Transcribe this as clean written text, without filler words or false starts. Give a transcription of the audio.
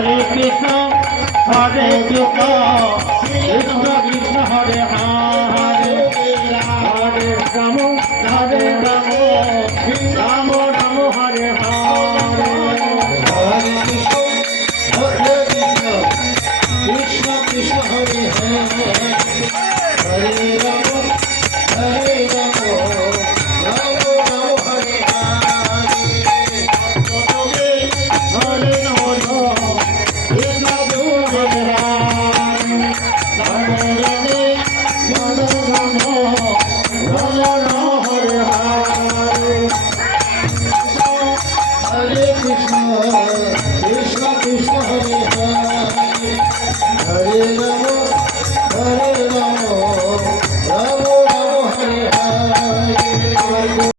Hare Krishna, Hare Krishna, Krishna Krishna, Hare Hare, Hare Rama, Hare Rama, Rama Rama, Hare Hare, Hare Krishna, Krishna Krishna, Hare Hare, Hare Rama, Hare Rama, Rama Rama, Hare Hare.